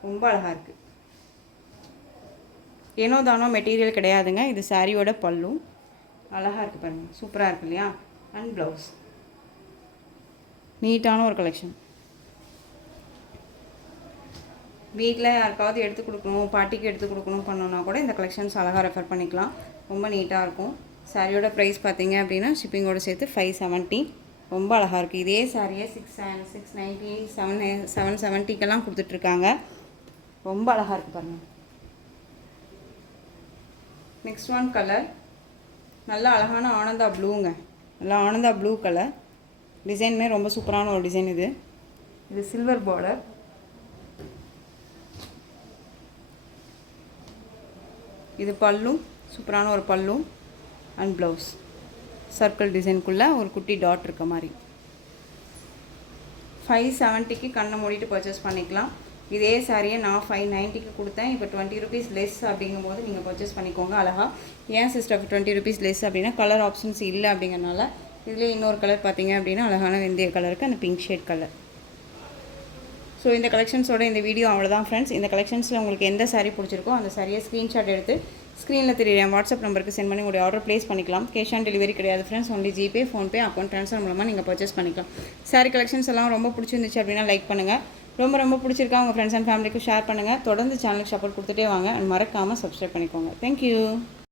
ரொம்ப அழகாக இருக்குது. ஏனோ தானோ மெட்டீரியல் கிடையாதுங்க. இது சாரியோட பல்லு, அழகாக இருக்குது பாருங்கள், சூப்பராக இருக்குது இல்லையா. அண்ட் ப்ளவுஸ், நீட்டான ஒரு கலெக்ஷன். வீட்டில் யாருக்காவது எடுத்து கொடுக்கணும், பாட்டிக்கு எடுத்து கொடுக்கணும் பண்ணோன்னா கூட இந்த கலெக்ஷன்ஸ் அழகாக ரெஃபர் பண்ணிக்கலாம். ரொம்ப நீட்டாக இருக்கும். சாரியோட ப்ரைஸ் பார்த்தீங்க அப்படின்னா ஷிப்பிங்கோடு சேர்த்து 570, ரொம்ப அழகாக இருக்குது. இதே சாரியை 690, 770க்கெல்லாம் கொடுத்துட்ருக்காங்க. ரொம்ப அழகாக இருக்குது பாருங்கள். நெக்ஸ்ட் ஒன் கலர் நல்லா அழகான ஆனந்தா ப்ளூங்க, நல்லா ஆனந்தா ப்ளூ கலர். டிசைனுமே ரொம்ப சூப்பரான ஒரு டிசைன். இது சில்வர் பார்டர். இது பல்லு, சூப்பரான ஒரு பல்லு அண்ட் ப்ளவுஸ். சர்க்கிள் டிசைனுக்குள்ளே ஒரு குட்டி டாட் இருக்க மாதிரி. 570க்கு கண்ணை மூடிட்டு பர்ச்சேஸ் பண்ணிக்கலாம். இதே சாரியை நான் 590க்கு கொடுத்தேன். இப்போ 20 rupees லெஸ் அப்படிங்கும்போது நீங்கள் பர்ச்சேஸ் பண்ணிக்கோங்க அழகாக. ஏன் சிஸ்டர் 20 rupees லெஸ் அப்படின்னா கலர் ஆப்ஷன்ஸ் இல்லை அப்படிங்கிறனால. இதில் இன்னொரு கலர் பார்த்தீங்க அப்படின்னா அழகான வெந்தய கலருக்கு அந்த பிங்க் ஷேட் கலர். ஸோ இந்த கலெக்ஷன்ஸோட இந்த வீடியோ அவ்வளோதான் ஃப்ரெண்ட்ஸ். இந்த கலெக்ஷன்ஸில் உங்களுக்கு எந்த சாரீ பிடிச்சிருக்கோ அந்த சாரியை ஸ்க்ரீன்ஷாட் எடுத்து ஸ்க்ரீனில் தெரியல வாட்ஸ்அப் நம்பருக்கு சென்ட் பண்ணி உங்களுடைய ஆர்டர் ப்ளேஸ் பண்ணிக்கலாம். கேஷ் ஆன் டெலிவரி கிடையாது friends, only GPay, PhonePe, account transfer மூலமாக நீங்கள் பர்ச்சேஸ் பண்ணிக்கலாம். சாரீ கலெக்ஷன்ஸ் எல்லாம் ரொம்ப பிடிச்சிருந்துச்சு அப்படின்னா லைக் பண்ணுங்கள். ரொம்ப ரொம்ப பிடிச்சிருக்கா உங்கள் ஃப்ரெண்ட்ஸ் அண்ட் ஃபேமிலிக்கும் ஷேர் பண்ணுங்கள். தொடர்ந்து சேனலுக்கு சப்போர்ட் கொடுத்துட்டே வாங்க. அண்ட் மறக்காமல் சப்ஸ்கிரைப் பண்ணிக்கோங்க. தேங்க்யூ.